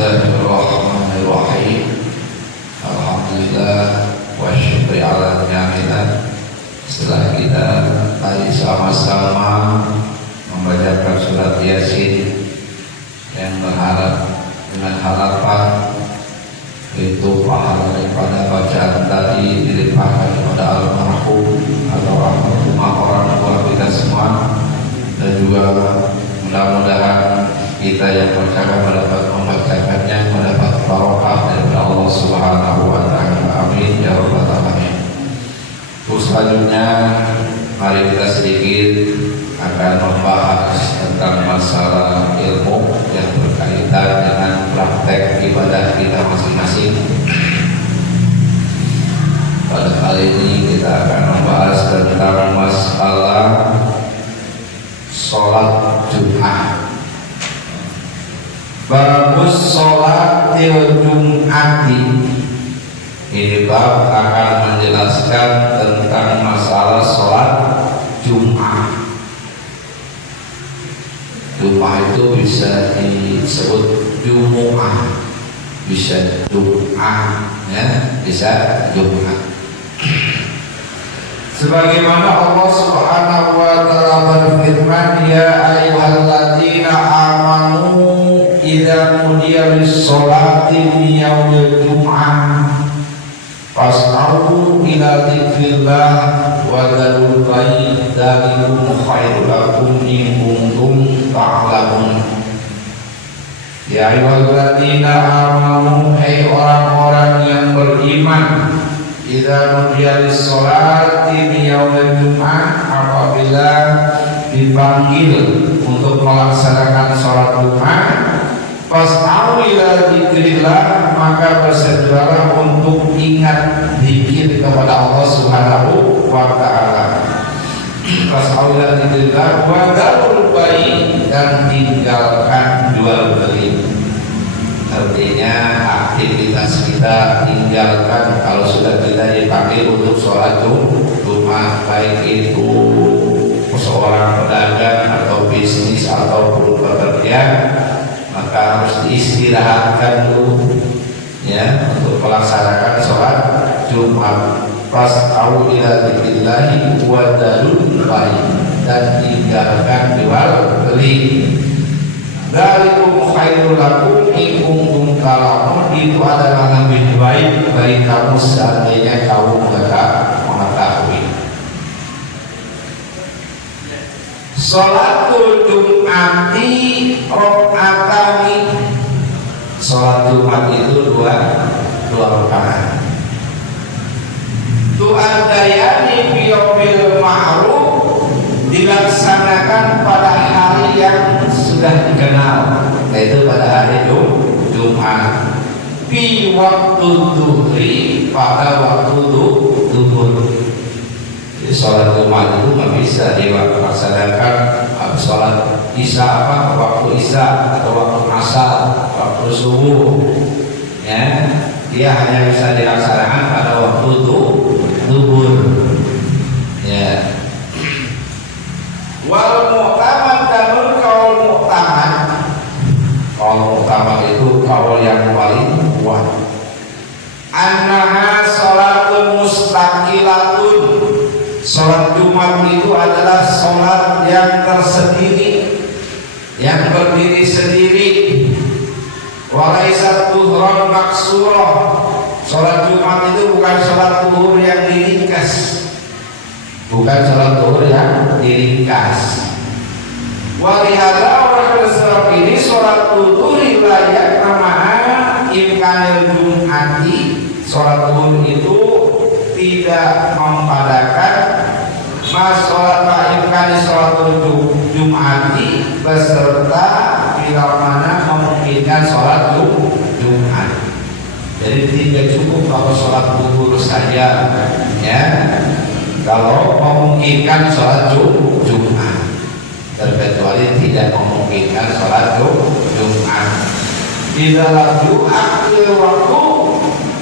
Bismillahirrahmanirrahim. Alhamdulillah wa syukri ala ni'amillah. Setelah kita tadi sama-sama membacakan surat Yasin yang berharap dengan harapan itu pahala daripada bacaan tadi dilimpahkan kepada almarhum atau almarhumah orang tua kita semua, dan juga mudah-mudahan kita yang membacakannya mendapat barokah dari Allah Subhanahu wa taala. Amin ya rabbal alamin. Selanjutnya mari kita sedikit akan membahas tentang masalah ilmu yang berkaitan dengan praktek ibadah kita masing-masing. Pada kali ini kita akan membahas tentang masalah sholat Jumat. Babus sholatil Jum'ati. Ini bab akan menjelaskan tentang masalah sholat Jumat. Jumat itu bisa disebut Jumu'ah, bisa Jum'ah, ya, bisa Jumat. Sebagaimana Allah Subhanahu wa taala berfirman, ya ayyuhalladzina amanu idza nudiya lis-sholati min yaumil jum'ah fas'au ila dzikrillah wa dzarul bai'a dzalikum khairul lakum in kuntum ta'lamun. Ya ayyuhalladzina amanu, hai orang-orang yang beriman, idza nudiya lis-sholati min yaumil jum'ah, apabila dipanggil untuk melaksanakan sholat Jumat, fas'au ila dzikrillah, maka bersegeralah untuk ingat zikir kepada Allah Subhanahu wa taala. Fas'au ila dzikrillah wa dzarul bai'a, dan tinggalkan jual beli. Artinya aktivitas kita tinggalkan kalau sudah kita dipanggil untuk sholat Jumat, baik itu seorang pedagang atau bisnis ataupun pekerja, maka harus diistirahatkan dulu, ya, untuk melaksanakan sholat Jumat. Fas'au ila dzikrillahi wa dzarul bai'a, dan tinggalkan jual beli. Dzalikum khairul lakum in kuntum ta'lamun, itu adalah lebih baik bagi kamu seandainya kamu mengetahui. Sholatul Jum'ati rakaatani. Sholat Jumat itu dua rakaat. Tu'addayani biyaumil ma'ruf, dilaksanakan pada hari yang sudah dikenal, yaitu pada hari Jumat. Fi waktu duhri, pada waktu duhur. Jadi sholat Jumat itu nggak bisa dilaksanakan sholat isya waktu isya atau waktu asar, waktu subuh, ya. Dia hanya bisa dilaksanakan pada waktu duhur, ya. Wal mu'tamad, dan kaul mu'tamad. Kaul mu'tamad itu kaul yang paling kuat. Annaha sholatun mustaqilatun. Sholat Jumat itu adalah sholat yang tersendiri, yang berdiri sendiri. Walaisat tuhran maksurah. Sholat Jumat itu bukan sholat zuhur yang diringkas, bukan sholat zuhur yang diringkas. Walihada oleh sebab ini sholat zuhur layak namanya imkanil Jum'ati. Sholat zuhur itu tidak mempadakan sholat imkani sholat Jum'ati beserta bila mana memungkinkan sholat Jumat. Jadi tidak cukup kalau sholat zuhur saja, ya, kalau memungkinkan sholat Jumat, terkecuali tidak memungkinkan sholat Jumat. Di dalam akhir waktu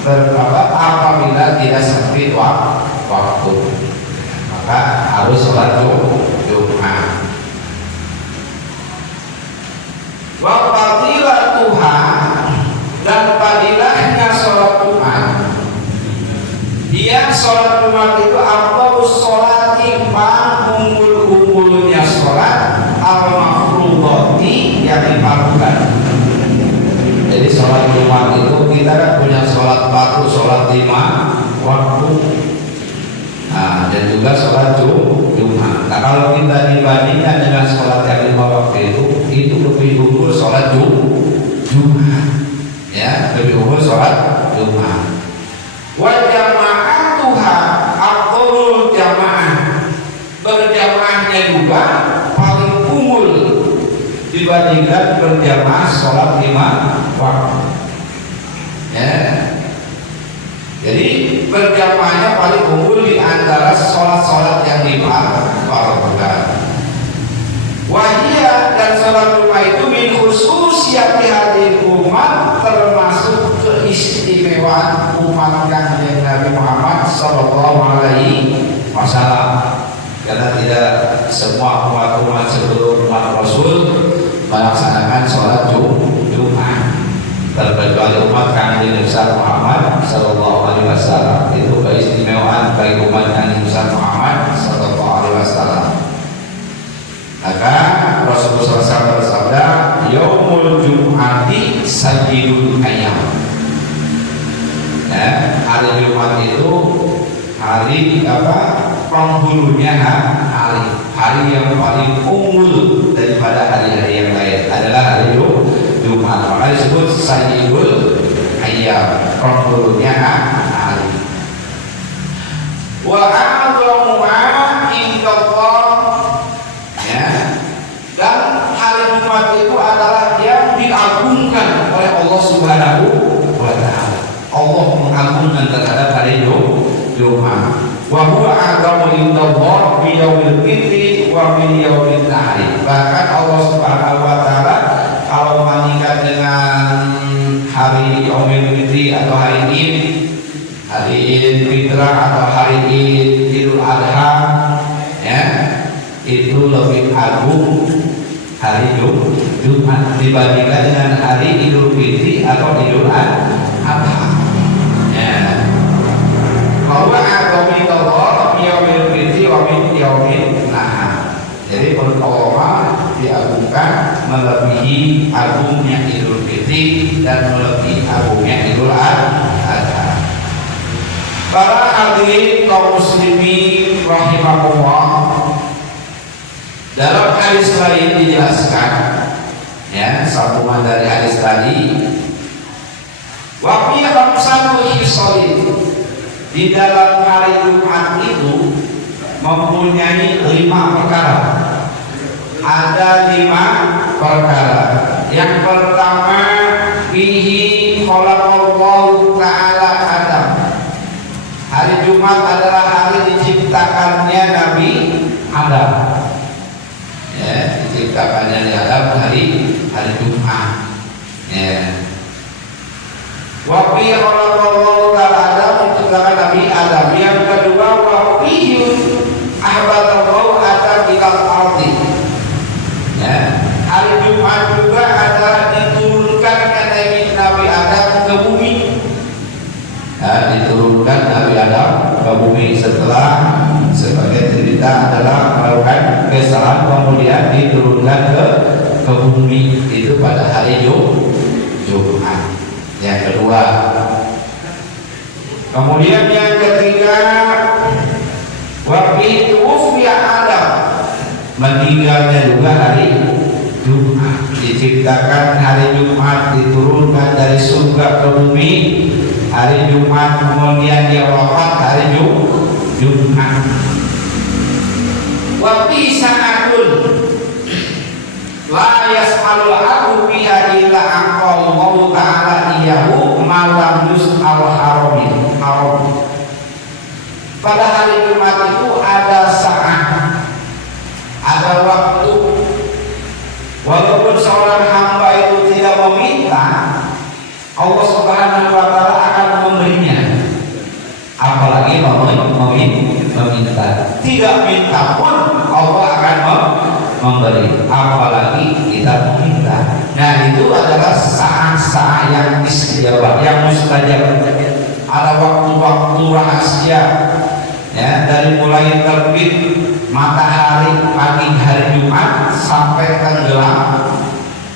apabila tidak sempit waktu, maka harus sholat Jumat. Wa fadilatuha, sholat Jumat itu afdhalus sholati, unggul-unggulnya sholat al-mafrudhati yang difardukan. Jadi sholat Jumat itu kita kan punya sholat fardu, sholat 5 waktu, nah, dan juga sholat Jumat. Nah kalau kita dibandingkan dengan sholat yang 5 waktu itu lebih unggul sholat Jumat, ya, lebih unggul sholat Jumat. Wa jama'atuha afdhalul jamaah, berjamaahnya juga paling unggul dibandingkan berjamaah sholat 5 waktu, ya. Jadi berjamaahnya paling unggul di antara sholat-sholat yang difardukan. Wahia, dan sholat Jumat itu min khususiyati hadil umat, termasuk keistimewaan umat Kanjeng Nabi Muhammad sallallahu alaihi wasallam. Karena tidak semua umat-umat sebelum umat Rasul melaksanakan sholat Jumat, terkecuali umat Kanjeng besar Muhammad sallallahu alaihi wasallam. Itu keistimewaan bagi umat Kanjeng besar Muhammad sallallahu alaihi wasallam. Maka Rasulullah SAW bersabda, yaumul Jum'ati sayyidul ayyam. Ya, hari Jumat itu hari penghulunya hari yang paling unggul daripada hari-hari yang lain adalah hari Jumat. Maka disebut sayyidul ayyam, penghulunya hari. Wa a'dhamuha indallah, dan hari Jumat itu adalah yang diagungkan oleh Allah Subhanahu wa Ta'ala. Allah mengagungkan terhadap hari Jumat. Wa huwa a'dhamu indallah bi yaumil fitri wa min yaumil tahrim. Bahkan Allah Subhanahu wa Ta'ala kalau membandingkan dengan hari yaumil fitri atau hari Idul Fitrah atau hari Idul Adha, ya, itu lebih agung hari Jumat dibandingkan dengan hari Idul Fitri atau Idul Adha. Ya. Bahwa agami Allah yaumil fitri wa min yaumil nahar. Jadi menurut Allah diagungkan melebihi agungnya Idul Fitri dan melebihi agungnya Idul Adha. Para hadirin kaum muslimin rahimakumullah, dalam hadis lain dijelaskan, ya, sambungan dari hadis tadi, wa fi khamsatu khisalin, di dalam hari Jumat itu mempunyai 5 perkara. Ada 5 perkara. Yang pertama, fihi khalaqallahu ta'ala Adam. Hari Jumat adalah hari diciptakannya Nabi Adam. Ya, diciptakannya di Adam hari Jumat. Ya. Wa fi khalaqallahu ta'ala Adam, diciptakan Nabi Adam. Yang kedua, wa fi ahbatallahu Adam ilal ardi. Ya, hari Jumat juga adalah diturunkan Nabi Adam ke bumi. Ya, diturunkan Nabi Adam ke bumi setelah sebagai cerita adalah melakukan kesalahan kemudian diturunkan ke bumi itu pada hari Jumat. Yang kedua. Kemudian yang ketiga, wa fi tuwfiya Adam, meninggalnya juga hari Jumat. Diciptakan hari Jumat, diturunkan dari surga ke bumi hari Jumat, kemudian dia wafat hari Jumat. Wa fi sa'atun la yas'alu aku biha illa aqallahu ta'ala iyahu malam yus'al haramin. Pada hari Jumat itu ada saat, ada waktu, walaupun seorang hamba itu tidak meminta, Allah Subhanahu wa Ta'ala akan memberinya. Apalagi meminta, tidak minta pun Allah akan memberi, apalagi kita meminta. Nah, itu adalah saat-saat yang istijabah, yang mustajab. ada waktu-waktu rahasia, ya, dari mulai terbit matahari pagi hari Jumat sampai tenggelam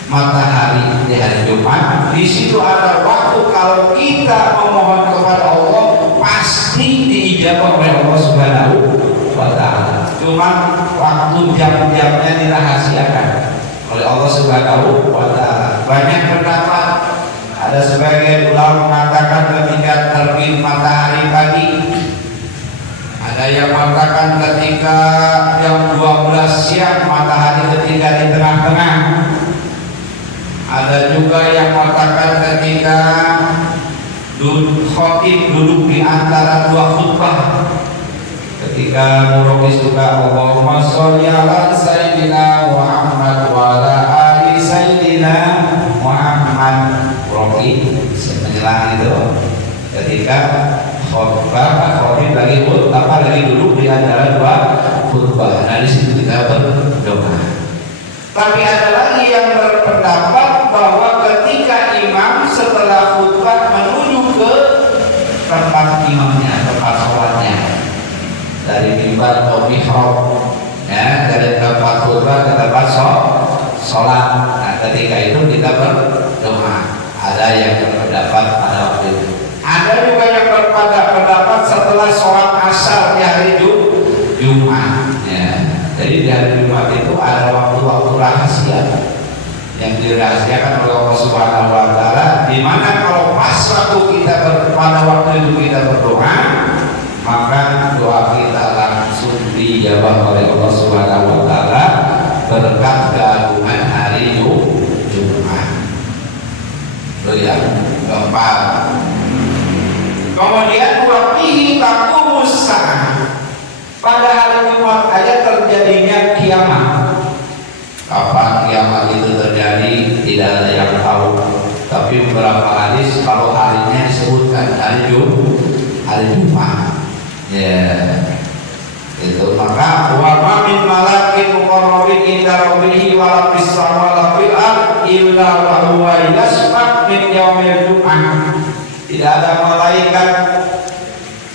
matahari di hari Jumat. Di situ ada waktu kalau kita memohon kepada Allah pasti diijabah oleh Allah Subhanahu wa Ta'ala. Cuma waktu jam-jamnya dirahasiakan oleh Allah Subhanahu wa Ta'ala. Banyak pendapat, ada sebagian ulama mengatakan ketika terbit matahari pagi, ada yang mengatakan ketika jam 12 siang matahari ketika di tengah-tengah, ada juga yang mengatakan ketika khotib duduk di antara dua khutbah, ketika muroki suka Allahumma sholli ala sayyidina Muhammad wa ala ali sayyidina Muhammad, muroki menjelang itu ketika khutbah khotib lagi duduk di antara dua khutbah. Nah, di situ kita berdoa. Tapi ada lagi yang berpendapat bahwa ketika imam setelah khutbah menuju ke tempat imamnya, tempat sholatnya, dari mimbar atau mihrab, ya, dari tempat khutbah ke tempat sholat. Nah, ketika itu kita berdoa. Ada yang berpendapat pada waktu itu. Ada juga yang berpendapat setelah sholat asar di hari Jumat. Ya. Jadi di hari Jumat itu ada waktu-waktu rahasia yang dirahasiakan oleh Allah Subhanahu wa Ta'ala, di mana kalau pas waktu kita pada waktu itu kita berdoa, maka doa kita langsung dijawab oleh Allah Subhanahu wa Ta'ala berkat keagungan hari Jumat. Itu yang keempat. Kemudian wafihi taqumus saah. Pada hari Jumat aja terjadinya kiamat. Kapan kiamat itu terjadi tidak ada yang tahu. Tapi beberapa hadis kalau harinya disebutkan hari Jumat. Ya, itu maka wa ma min malakin muqarrabin inda rabbih wa la fis samawati wal ardi illa wa huwa yasma' min yaumil Jum'ah. Tidak ada malaikat,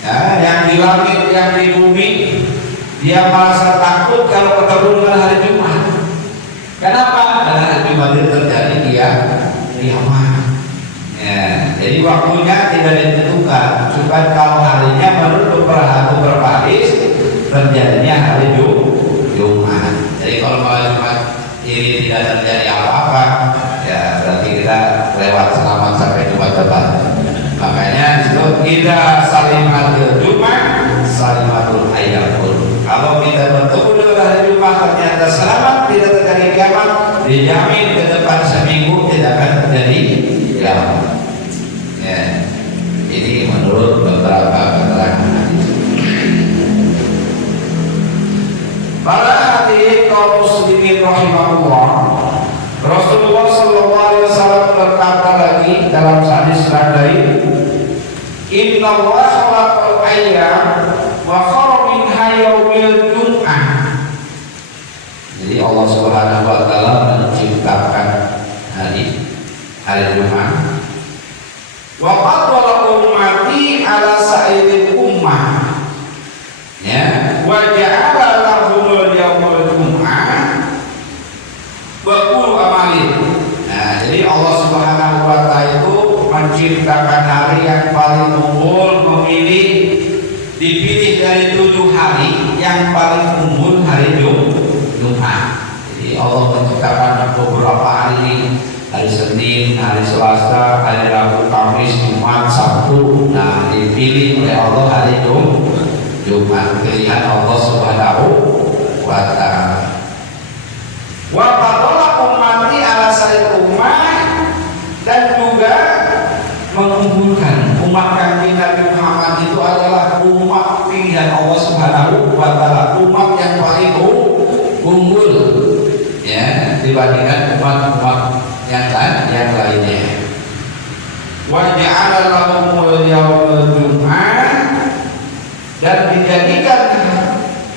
ya, yang di langit, yang di bumi, dia merasa takut kalau ketemu dengan hari Jumat. Kenapa? Karena hari Jumat itu terjadi kiamat. Ya, jadi waktunya tidak ditentukan. Cuma kalau harinya menurut beberapa hadis terjadinya hari Jumat. Jadi kalau malam Jumat ini tidak terjadi apa-apa, ya berarti kita lewat selamat sampai Jumat depan. Makanya disitu kita salimatul Jumat, salimatul ayyamul. Kalau kita bertemu dengan hari Jumat ternyata selamat, tidak terjadi kiamat, dijamin ke depan seminggu tidak akan terjadi kiamat. Ya, ini menurut beberapa keterangan hadis. Para hadirin kaum muslimin rahimahullah, Rasulullah sallallahu alaihi wasallam berkata lagi dalam hadis lain, Inna Allah khalaqal ayyam wa khara minha yaumil Jum'ah. Jadi Allah Subhanahu wa Ta'ala menciptakan hari Jumat. Wa qadwala ummati ala sa'iril ummah. Ya, wa ja'ala lahumul yaumul Jum'ah wa kullu amalin. Nah, jadi Allah Subhanahu wa Ta'ala itu menciptakan hari yang paling unggul, dipilih dari 7 hari yang paling unggul hari Jumat. Jadi Allah menciptakan beberapa hari Senin, hari Selasa, hari Rabu, Kamis, Jumat, Sabtu. Nah, dipilih oleh Allah hari Jumat, pilihan Allah Subhanahu wa Ta'ala. Wa qadala ummati ala sa'il ummah, dan juga mengunggulkan umat Kanjeng Nabi Muhammad itu adalah umat pilihan Allah Subhanahu wa Ta'ala, umat yang paling unggul, ya, dibandingkan umat-umat yang lainnya. Wa ja'ala lahumul yaumul Jum'ah, dan dijadikan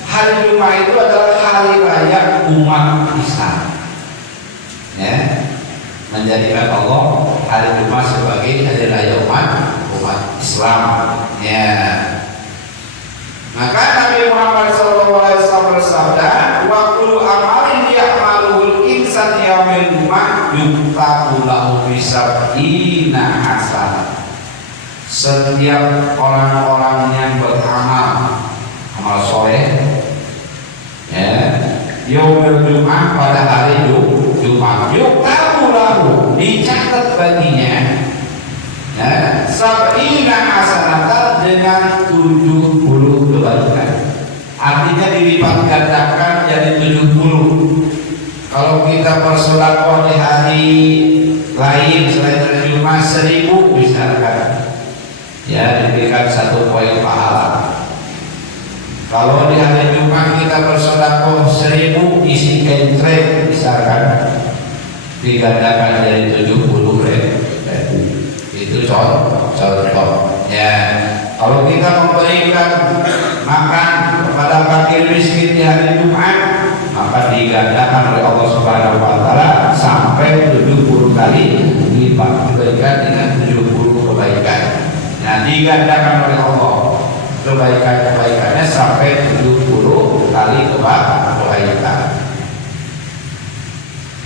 hari Jumat itu adalah hari raya umat Islam. Ya, menjadikan Allah hari Jumat sebagai hari raya umat umat Islam. Ya. Maka Nabi Muhammad SAW bersabda, wa kullu amalin ya'maluhul insan yaumil jum'ah yuktabu lahu bi sab'ina hasanah. Setiap orang-orang yang beramal amal soleh, ya, yaumil jum'ah pada hari Jumat, yuktabu lahu, dicatat baginya, ya, sab'ina hasanah, dengan 70 kebaikan. Artinya dilipat gandakan jadi 70. Kalau kita bersedekah di hari lain selain hari Jumat 1000 misalkan, ya diberikan 1 poin pahala. Kalau di hari Jumat kita bersedekah 1000 isi kentrek misalkan, digandakan jadi 70 itu contoh. Ya, kalau kita memberikan makan kepada fakir miskin di hari Jumat, maka digandakan oleh Allah Subhanahu wa taala sampai 70 kali lipat kebaikan dengan 70 kebaikan. Nah, digandakan oleh Allah kebaikannya sampai 70 kali kebaikan.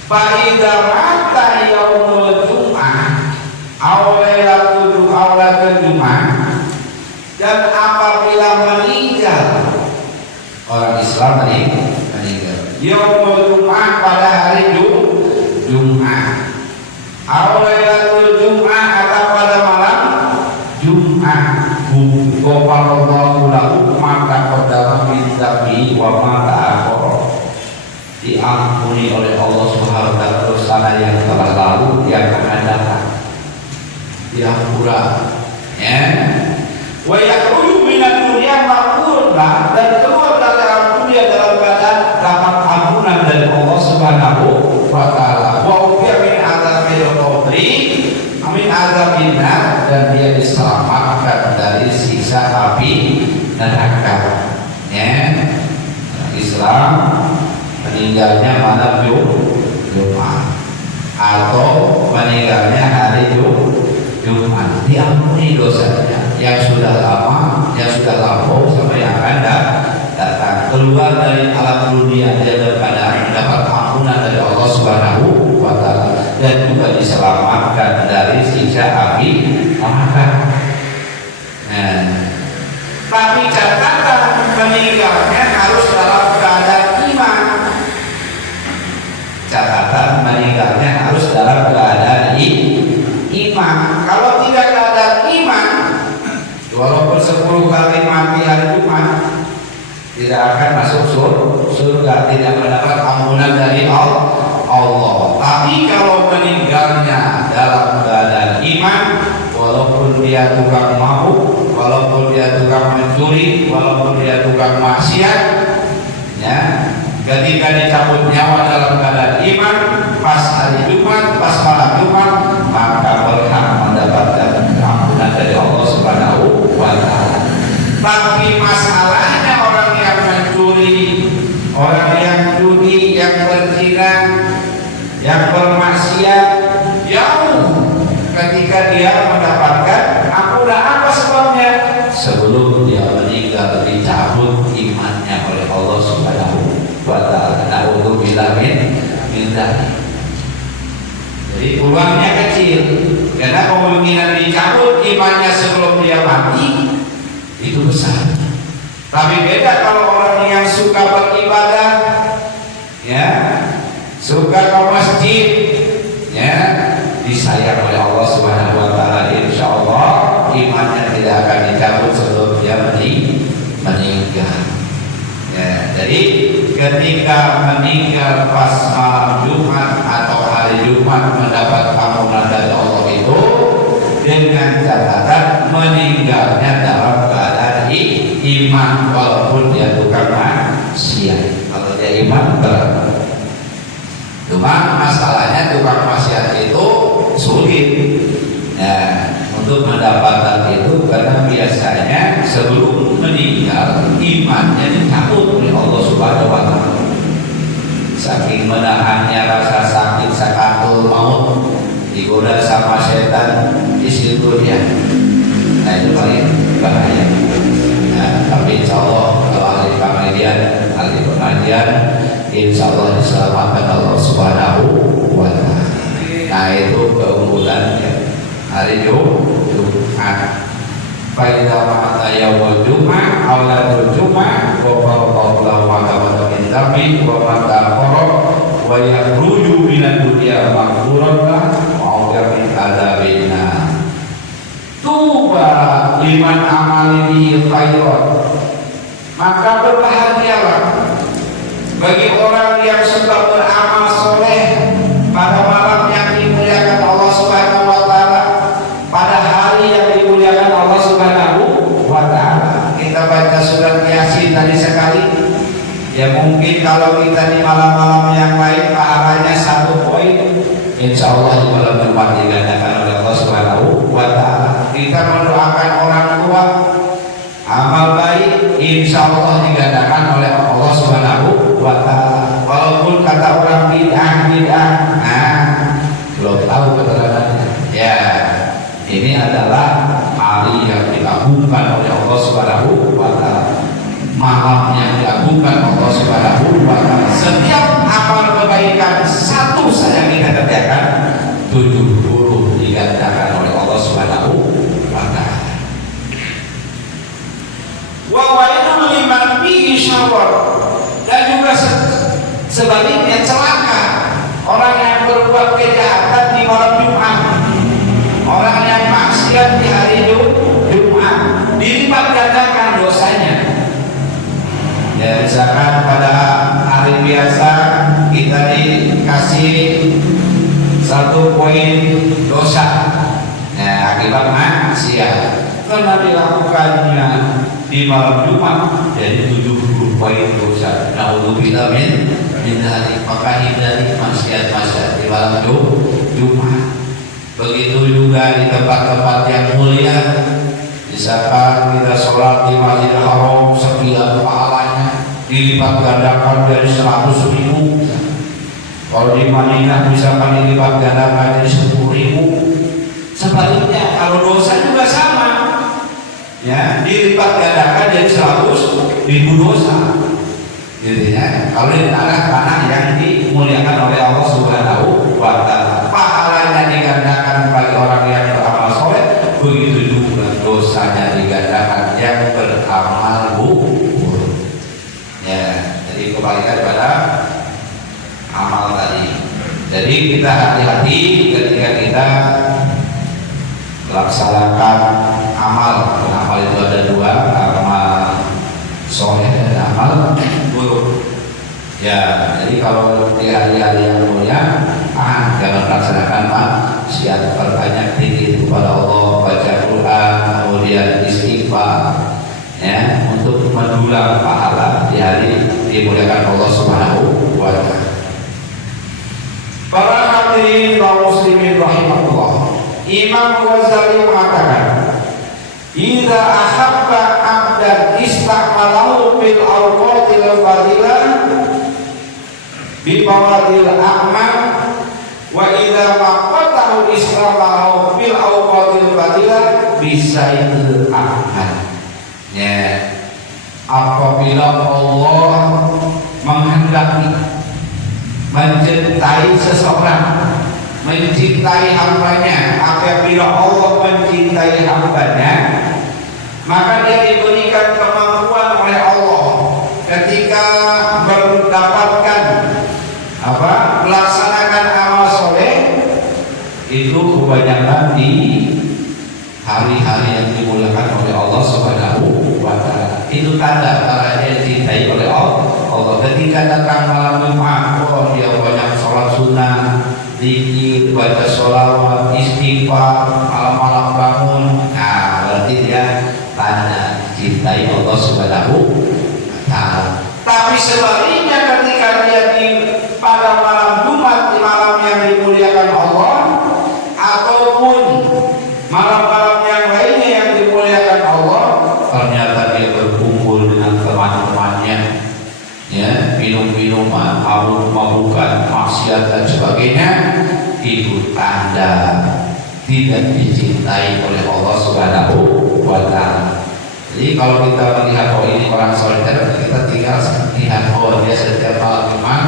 Fa idza mata yaumul jum'ah awlailatul Jumat, dan apabila meninggal orang Islam meninggal yaumul Jumat pada hari Jumat, awlailatul Jumat atau pada malam Jumat, ghafarallahu lahu ma taqaddama min dzambi wa ma ta'akhkhara, diampuni oleh Allah Subhanahu wa taala dosa yang telah lalu, yang akan datang, diampura, ya. Wa yakhruju minad dunya maghfurah, dan keluar dari dunia dalam keadaan dapat ampunan dari Allah Subhanahu wa taala. Wa ubiya min adzabil qabri min adzabin nar, dan dia diselamatkan dari siksa api neraka. Ya. Islam meninggalnya malam Jumat atau meninggalnya hari Jumat, diampuni dosanya yang sudah lama, yang sudah lampau sama yang akan datang. Keluar dari alam dunia dia dapat ampunan dari Allah Subhanahu wa taala, dan juga diselamatkan dari siksa api neraka. Nah, tapi catatan meninggalnya harus dalam keadaan iman. Catatan meninggalnya harus dalam keadaan iman. Kalau tidak keadaan iman, walaupun 10 kali mati hari Jumat, tidak akan masuk surga, tidak mendapat ampunan dari Allah. Tapi kalau meninggalnya dalam keadaan iman, walaupun dia tukang mabuk, walaupun dia tukang mencuri, walaupun dia tukang maksiat, ya, ketika dicabut nyawa dalam keadaan iman, pas hari Jumat, pas malam Jumat, maka berhak mendapatkan ampunan dari Allah Subhanahu wa taala. Tapi masalahnya orang yang mencuri, orang yang judi, yang berzina, yang bermaksiat, jauh ketika dia mendapatkan ampunan. Apa sebabnya? Sebelum dia meninggal dicabut imannya oleh Allah Subhanahu wa taala. Na'udzubillah min dzalik. Jadi peluangnya kecil, karena kemungkinan dicabut imannya sebelum dia mati itu besar. Tapi beda kalau orang yang suka beribadah, ya, suka ke masjid, ya, disayang oleh Allah Subhanahu wa taala, insyaallah imannya tidak akan dicabut sebelum dia meninggal. Ya, jadi ketika meninggal pas malam Jumat atau hari Jumat mendapat ampunan dari Allah itu dengan catatan meninggalnya dalam keadaan iman, walaupun dia tukang maksiat. Kalau dia iman berat. Cuma masalahnya tukang maksiat itu sulit, ya, untuk mendapatkan itu, karena biasanya sebelum meninggal imannya dicabut oleh Allah Subhanahu wa taala. Saking menahannya rasa sakit sakatul maut, digoda sama setan di situ, ya. Nah itu paling bahaya. Nah, tapi insya Allah kalau ahli pengajian, ahli pengajian, insya Allah diselamatkan Allah Subhanahu wa Ta'ala. Nah itu keunggulan ya. Hari Jumat. Faidah ma'ata yawal Jumat, awladul Jumat, wa fawqallahu wa kawatabin tabi, wa makafara, wa yakruju minan dunia makfurata, ma'ugamin adabina. Tuba liman amalihi khairat. Maka berbahagialah bagi orang yang suka beramal soleh pada malam yang dimuliakan Allah Subhanahu wa Ta'ala, pada hari yang dimuliakan Allah Subhanahu wa Ta'ala. Kita baca surat Yasin tadi sekali. Ya mungkin kalau kita di malam-malam yang lain pahalanya 1 poin, insya Allah di malam Jumat digandakan oleh Allah Subhanahu wa Ta'ala. Kita mendoakan orang tua, amal baik insya Allah digandakan oleh Allah Subhanahu wa Ta'ala. Walaupun kata orang bid'ah, nah belum tahu keterangannya. Ya, ini adalah hari yang diagungkan oleh Allah Subhanahu wa Ta'ala, malam yang diagungkan Allah Subhanahu wa Ta'ala. Setiap amal kebaikan satu saja kita kerjakan, 70 digandakan oleh Allah Subhanahu wa Ta'ala. Wa wailul liman fihi syawar, dan juga sebaliknya celaka orang yang berbuat kejahatan di malam Jumat, orang yang maksiat di hari Jumat, dilipat gandakan dosanya. Ya misalkan pada hari biasa kita dikasih 1 poin dosa, ya akibat maksiat, karena dilakukannya di malam Jumat jadi 70 poin dosa. Naudzubillah min dzalik. Maka hindari maksiat-maksiat di malam Jumat. Begitu juga di tempat-tempat yang mulia. Misalkan kita sholat di Masjidil Haram, sekian pahalanya dilipat gandakan dari 100.000. Kalau di Madinah misalkan dilipat gandakan dari 10.000. Sebaliknya kalau dosa juga sama, ya dilipat gandakan dari 100.000 dosa. Gitu ya. Kalau di tanah yang dimuliakan oleh Allah Subhanahu wa Ta'ala, pahalanya digandakan bagi orang yang beramal soleh, begitu juga dosanya digandakan yang beramal buruk. Ya, jadi kebalikan pada amal tadi. Jadi kita hati-hati ketika kita melaksanakan amal. Amal itu ada 2, amal soleh dan amal buruk. Ya, jadi kalau di hari-hari yang mulia, jangan laksanakan maksiat, perbanyak zikir kepada Allah, baca Quran, kemudian istighfar, ya, untuk mendulang pahala di hari dimuliakan Allah Subhanahu wa Ta'ala. Para hadirin kaum muslimin rahimahullah, Imam Ghazali mengatakan, "Idza ahabba 'abdan istaqbalahu bil awqatil fadilah bi fawadil a'mal, wa idza maqatahu istaqbalahu bil awqatil fadilah bi sayyidil a'mal." Ya, apabila Allah menghendaki mencintai seseorang, mencintai hambanya, apabila Allah mencintai hambanya, maka dia diberikan kemampuan oleh Allah ketika mendapatkan melaksanakan amal soleh itu kebanyakan di hari-hari yang dimuliakan oleh Allah Subhanahu wa Ta'ala. Itu tanda para dia dicintai oleh Allah. Ketika datang malam Jumat, dia banyak sholat sunnah, zikir, baca sholawat, istighfar, malam-malam bangun. Nah, berarti dia tanda cintai Allah Subhanahu wa Ta'ala. Tapi sebaliknya ketika dia pada malam Jumat, di malam yang dimuliakan Allah, ataupun malam-malam yang lainnya yang dimuliakan Allah, ternyata dia berkumpul dengan teman-temannya, ya, minum-minuman, mabuk-mabukan, maksiat dan sebagainya, itu tanda tidak dicintai oleh Allah Subhanahu wa ta'ala. Jadi kalau kita melihat oh ini orang soliter, kita tinggal lihat oh dia setiap malam Jumat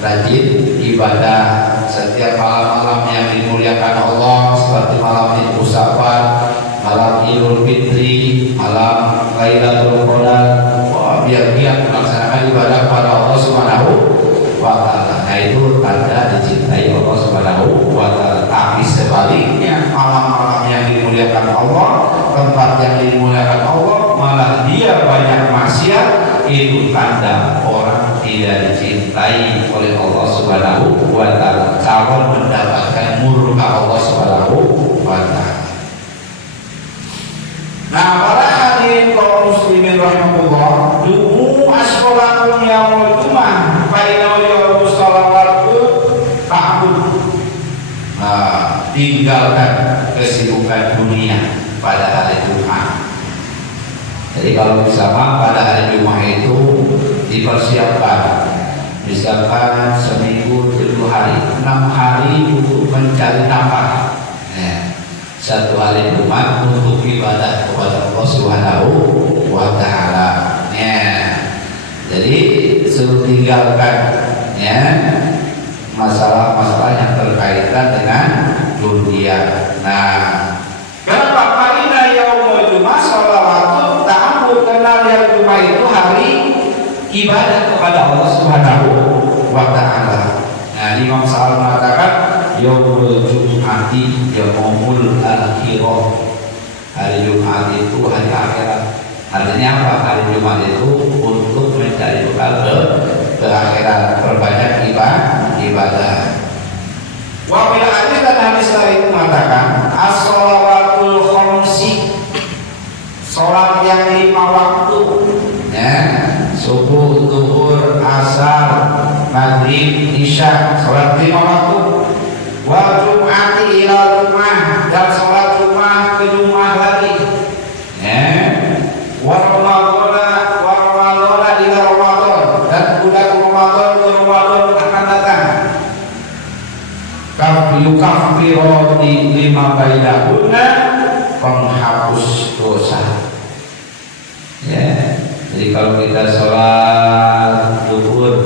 rajin ibadah, setiap malam-malam yang dimuliakan Allah seperti malam Idul Safar, malam Idul Fitri, malam Lailatul Qadar, wah biar melaksanakan ibadah kepada Allah Subhanahu wa ta'ala. Nah itu tanda dicintai Allah Subhanahu wa ta'ala. Tapi sebaliknya malam-malam yang dimuliakan Allah, tempat yang dimuliakan Allah, malah dia banyak maksiat, itu tanda orang tidak dicintai oleh Allah Subhanahu wa ta'ala, calon mendapatkan murka Allah Subhanahu wa ta'ala. Nah para hadirin kaum muslimin rahimahullah, dumu asqalakum yaumul jum'ah fa inna yawmus salawatu ta'bud. Tinggalkan kesibukan dunia pada hari Jumat. Jadi kalau misalnya pada hari Jumat itu dipersiapkan, misalkan seminggu 7 hari, 6 hari untuk mencari nafkah, satu hari Jumat untuk ibadah kepada Allah Subhanahu wa ta'ala. Jadi suruh tinggalkan masalah-masalah yang berkaitan dengan dunia. Nah, kenapa karena yaumul Jumat sholawatu ta'bud, karena hari Jumat itu hari ibadah kepada Allah Subhanahu wa ta'ala. Nah, Imam Sa'ad mengatakan yaumul Jum'ati yaumul akhirah. Hari Jumat itu hari akhirat. Artinya apa? Hari Jumat itu untuk mencari bekal ke akhirat, perbanyak ibadah. Wa bil hadis, dan hadis lain mengatakan as-shalawatul khamsi, salat yang 5 waktu, subuh, zuhur, asar, maghrib, isya, salat 5 waktu. Wa jum'ati ila rumah, dan salat Jumat ke rumah lagi. Wa Ramadan ila Ramadan, dan bulan Ramadan ke Ramadan akan datang. Yukafirati lima bainahunna, penghapus dosa. Jadi kalau kita sholat zuhur,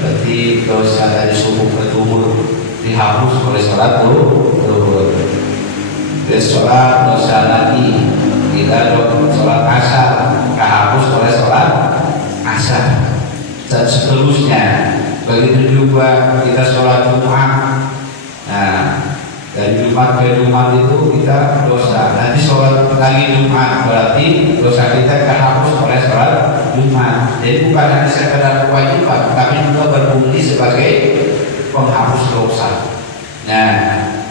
berarti dosa dari subuh ke zuhur dihapus oleh sholat zuhur. Sholat dosa lagi, kita sholat asar kehapus oleh sholat asar, dan seterusnya. Begitu juga kita sholat Jumat. Nah, dari Jumat ke Jumat itu kita dosa. Nanti sholat lagi Jumat, berarti dosa kita kehapus oleh sholat Jumat. Jadi bukan hanya sekedar kewajiban, tapi juga berfungsi sebagai penghapus dosa. Nah,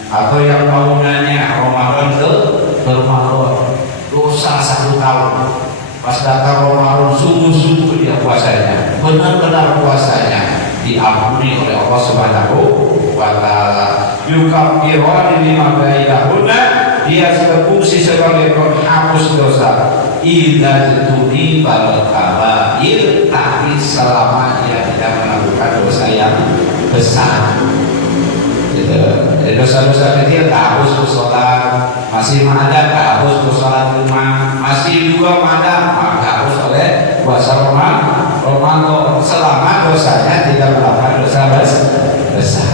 atau yang bangunannya Ramadan ke Ramadan, dosa 1 tahun. Pas datang Ramadan sungguh-sungguh dia puasanya, benar-benar puasanya, diampuni oleh Allah Subhanahu wa ta'ala. Yukafirani lima bainahunna, dia berfungsi sebagai penghapus dosa. Idza tutuni bal kabair, tapi selama dia tidak melakukan dosa yang besar. Jadi dosa-dosa kecil hapus ke sholat, masih ada hapus ke sholat rumah, masih juga ada hapus oleh puasa Ramadan, selama dosanya tidak melakukan dosa besar.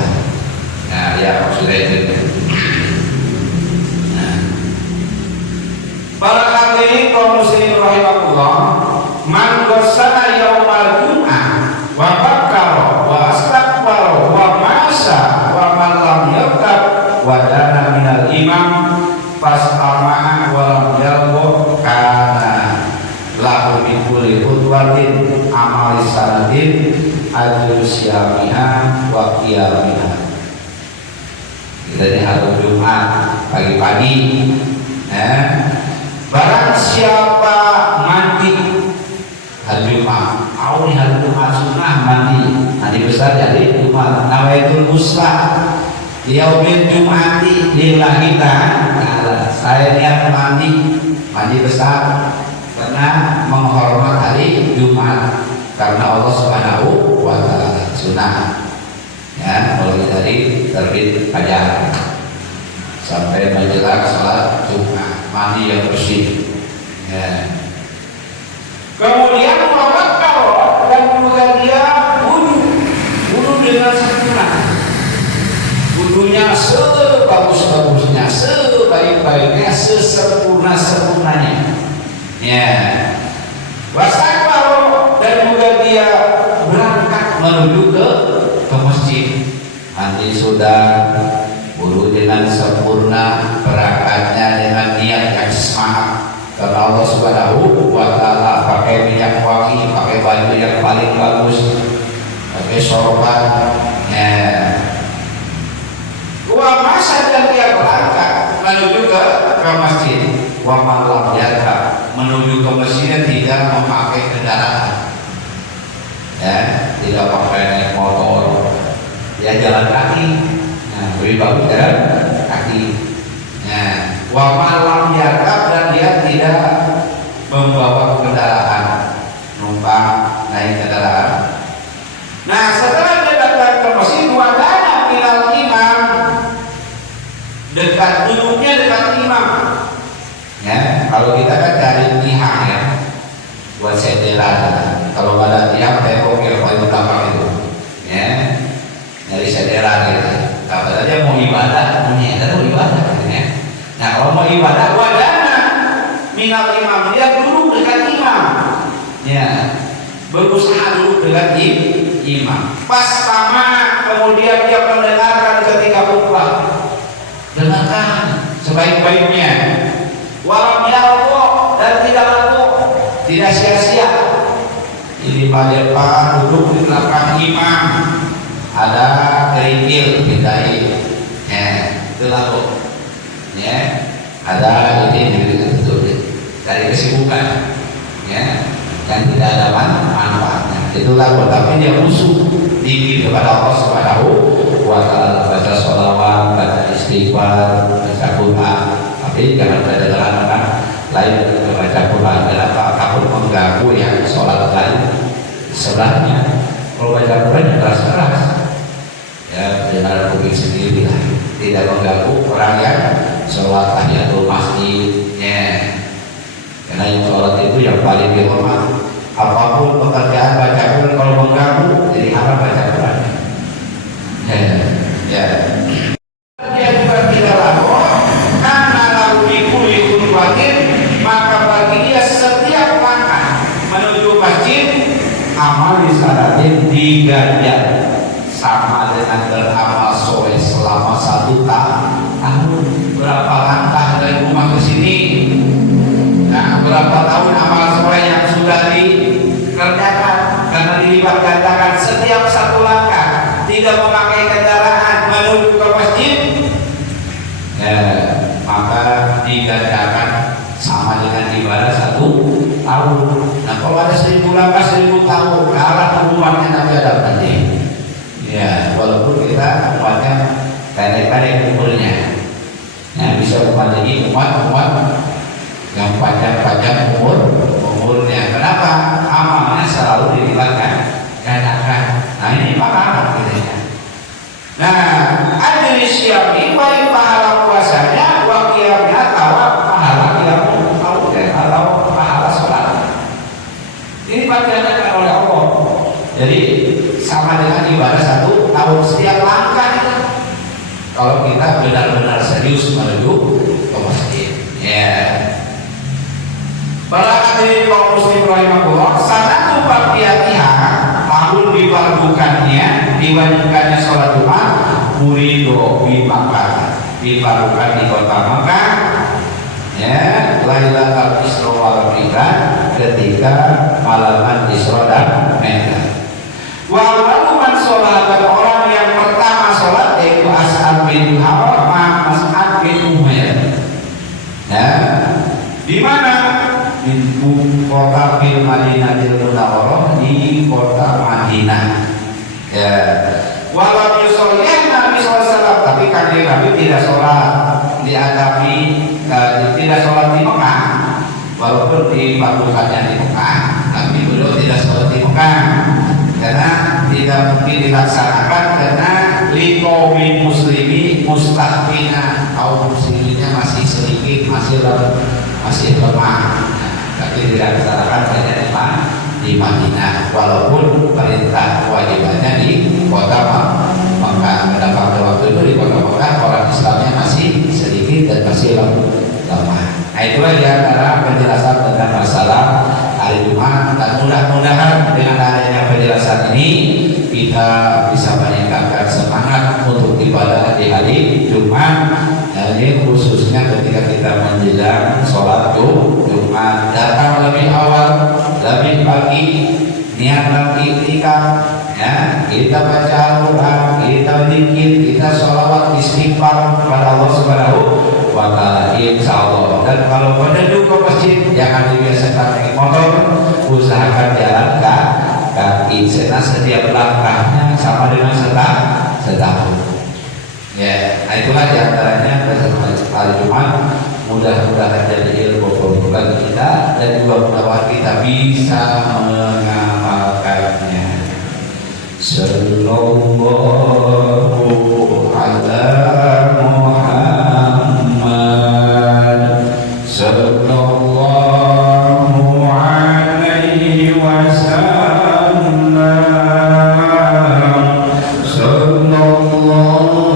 Nah, ya maksudnya itu. Nah, para hadirin kaum muslimin rahimahullah, man ghassala yaumal jum'ah wa bakkara wa astakbara wa masa wa man lam yarkab wa dana minal imam fastama'a wa lam yalqu kana lahu bi kulli khutwatin amali sanadin ajru syamiha wa qiyamiha. Kita ini hari Jumat pagi-pagi, barang siapa mandi hari Jumat, ini hari Jumat sunnah mandi besar jadi Jumat, nawaitul muslah yaumil Jumati lillahi ta'ala, saya niat mandi besar karena menghormat hari Jumat, karena Allah Subhanahu wa ta'ala sunnah. Ya, mulai dari terbit fajar sampai menjelang salat Jumat, mandi yang bersih. Ya. Kemudian kalau dan juga dia wudu dengan sempurna. Wudunya sebagus-bagusnya, sebaik-baiknya, sesempurna-sempurnanya. Ya. Wasakbaro dan juga dia berangkat menuju ke masjid. Nanti sudah wudu dengan sempurna, berangkatnya dengan niat yang semangat. Karena Allah Subhanahu wa Ta'ala pakai minyak wangi, pakai baju yang paling bagus, pakai sorban. Ya. Wa masa dan dia berangkat menuju ke masjid. Wa malam yarka menuju ke masjid tidak memakai kendaraan. Ya, tidak pakai naik motor. Dia jalan kaki. Nah, lebih bagus jalan kaki. Nah, wa malam yarkab dan dia tidak membawa kendaraan, numpang naik kendaraan. Nah, setelah dia datang ke masjid, wadana minal imam, dekat duduknya dekat imam. Ya, kalau kita kan cari tiang ya, buat senderan. Kalau nggak ada tiang, tembok yang paling belakang itu, ya, dari senderan gitu. Kalau dia mau ibadah, mau ibadah, ya. Nah, kalau mau ibadah, wadana minal imam, dia duduk dekat imam, ya, berusaha duduk dekat imam. Pas lama, kemudian dia mendengarkan ketika khutbah, dengarkan sebaik-baiknya. Walam yalqo dan tidak laku, tidak sia-sia. Ini pada depan duduk di belakang imam, ada kerikil bidai, ya, itu laku. Ya, ada ini dari kesibukan, ya, dan tidak ada manfaatnya. Itulah tapi dia musuh tinggi kepada Allah Subhanahu wa Ta'ala. Baca sholawat, baca istighfar, baca Quran, tapi jangan berdengaran lain baca Quran. Kenapa? Takut mengganggu yang sholat lain sebelahnya. Kalau baca Quran keras-keras, ya, dengar kuping sendiri lah, tidak mengganggu orang yang sholat tahiyatul masjid, ya. Karena yang sholat itu yang paling dihormat. Apapun pekerjaan baca Quran kalau mengganggu, jadi haram baca Quran. Ya. Dia juga tidak laku karena lalu dikuli khutbatin, maka bagi dia setiap langkah menuju masjid amal disaratin diganjar sama dengan beramal soleh selama 1 tahun. Berapa langkah dari rumah ke sini? Nah, berapa tahun amal soleh yang sudah dikerjakan? Karena dilipat gandakan setiap 1 langkah, tidak memakai kendaraan menuju ke masjid, ya, maka digandakan sama dengan ibadah 1 tahun. Nah, kalau ada 1000 langkah 1000 tahun, arah umatnya Nabi Adam nanti. Ya, walaupun kita umatnya pendek-pendek umurnya, ya, bisa memadai umat yang panjang-panjang umurnya. Kenapa? Amalnya selalu dilibatkan gandakan. Nah, ini maka gitu. Nah, ajri syami baik pahala puasanya, wa qiyamnya atau pahala qiyamul atau pahala sholat. Ini digandakan oleh Allah. Jadi sama dengan ibadah 1 tahun setiap langkah itu. Kalau kita benar-benar serius menuju ke masjid, ya. Para hadirin kaum muslim rahimahullah, sanatu fardiyatiha, tahun difardukannya, diwajibkannya sholat Jumat, murido di Makkah, difardukan di kota Makkah, ya, Lailatul Isra wal Mi'raj, ketika malaman Isra dan Mi'raj. Wa awwalu man sholat, orang yang pertama sholat yaitu As'ad bin Haram, As'ad bin Umair. Ya, di mana? Di kota Madinatul Munawwarah, di kota Madinah. Ya. Walau yusolih Nabi SAW, tapi kanjeng Nabi tidak sholat tidak sholat di Mekah, walaupun difardukannya di Mekah, tapi beliau tidak sholat di Mekah karena tidak mungkin dilaksanakan karena liqaumin muslimin mustahqina, kaum muslimin khususnya masih sedikit, masih lemah. Tapi dilaksanakan banyak di Madinah, walaupun perintah kewajibannya di kota Mekah. Pada waktu itu di kota Mekah orang Islamnya masih sedikit dan masih lemah. Nah, itulah di antara penjelasan tentang masalah hari Jumat, dan mudah-mudahan dengan adanya penjelasan ini kita bisa meningkatkan semangat untuk ibadah di hari Jumat. Jadi khususnya ketika kita menjelang sholat Jumat, datang lebih awal, lebih pagi, niat iktikaf, ya, kita baca Al-Quran, kita zikir, kita sholawat istighfar kepada Allah Subhanahu wa Ta'ala, insyaallah. Dan kalau menuju ke masjid jangan dibiasakan naik motor, usahakan jalan kaki, karena setiap langkahnya sama dengan setahun. Ya, nah itulah diantaranya hari Jumat. Mudah-mudahan jadi ilmu pembekalan kita dan juga mudah-mudahan kita bisa mengamalkannya. Sallallahu ala Muhammad, sallallahu alaihi wasallam, sallallahu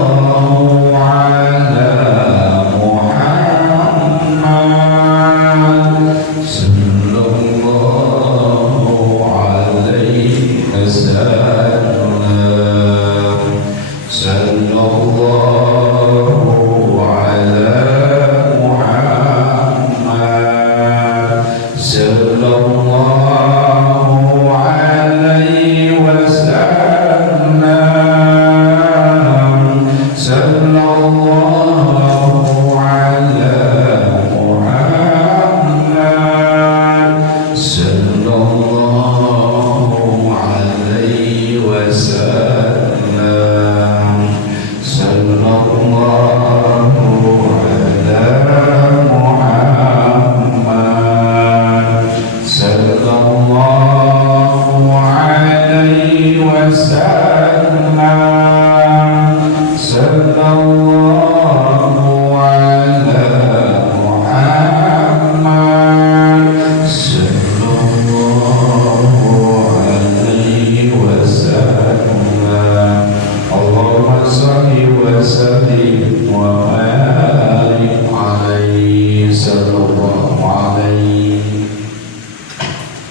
Sallallahu